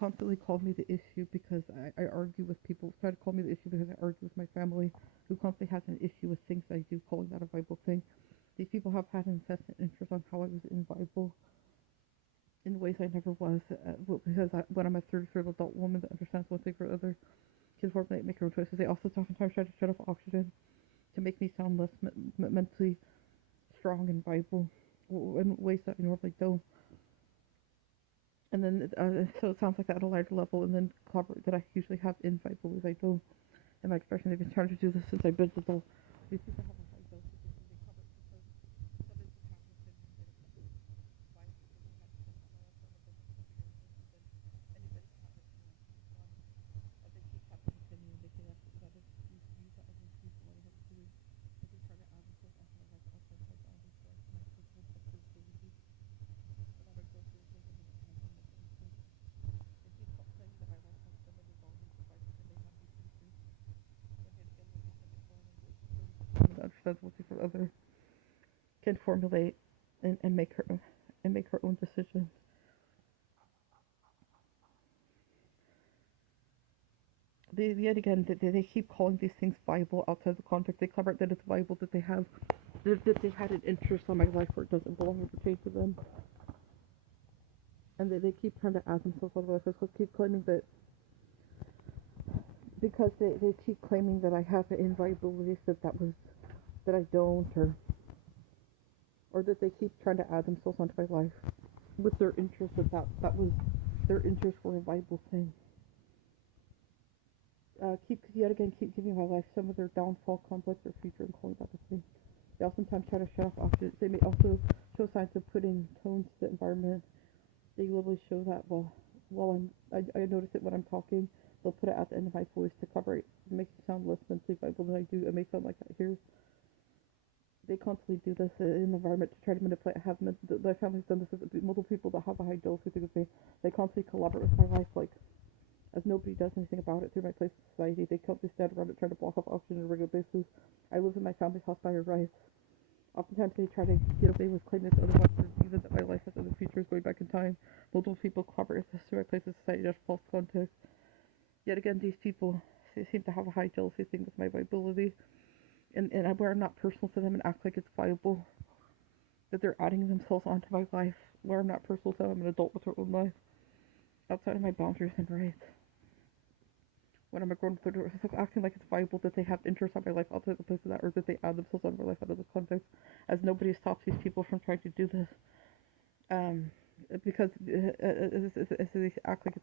constantly call me the issue because I argue with people, try to call me the issue because I argue with my family, who constantly has an issue with things I do, calling that a Bible thing. These people have had an incessant interest on how I was in Bible in ways I never was, because when I'm a 33-year-old adult woman that understands one thing or another, can formulate, make her own choices. They also oftentimes try to shut off oxygen to make me sound less mentally strong in Bible in ways that I normally don't. And then, so it sounds like that at a larger level, and then collaborate that I usually have in Bible is I don't. And my expression, they've been trying to do this since I've been adult. These people have a high dose of this, and they cover it because something just happened to me. Why people had to come out my life for a different experiences, and then anybody can have it too. They keep happening to me, and they say that is use that as an excuse for what I have to do. But they try to add themselves onto my life outside my boundaries, so my personal responsibility. So that I go through things and they can't make mistakes. They keep claiming that my life has so many volumes of life and they have these features. And yet again, like I said before, when it's that understands one thing from other can formulate and make her own decisions. Yet again, they keep calling these things Bible outside the context. They cover it that it's Bible, that they have that they had an interest on my life where it doesn't belong or pertain to them. And they keep trying to add themselves on my life. Because keep claiming that because they keep claiming that I have an inviolability that I don't, or that they keep trying to add themselves onto my life with their interest that was their interest for a Bible thing. Keep giving my life some of their downfall, complex, or future, and calling that a thing. They oftentimes try to shut off oxygen. They may also show signs of putting tones to the environment. They literally show that I notice it when I'm talking. They'll put it at the end of my voice to cover it. It makes it sound less mentally Bible than I do. It may sound like that here. They constantly do this in the environment to try to manipulate. My family's done this with multiple people that have a high jealousy with me. They constantly collaborate with my life, like as nobody does anything about it through my place in society. They constantly stand around it trying to block off oxygen on a regular basis. I live in my family's house by rights. Oftentimes they try to get away with claiming to other ones, even that my life has other features going back in time. Multiple people collaborate with this through my place in society as false context. Yet again, these people seem to have a high jealousy thing with my viability. And where I'm not personal to them and act like it's viable, that they're adding themselves onto my life, where I'm not personal to them, I'm an adult with their own life, outside of my boundaries and rights. When I'm a grown up, it's acting like it's viable that they have interest on my life outside the place of that, or that they add themselves on my life out of this context, as nobody stops these people from trying to do this. Because they act like it's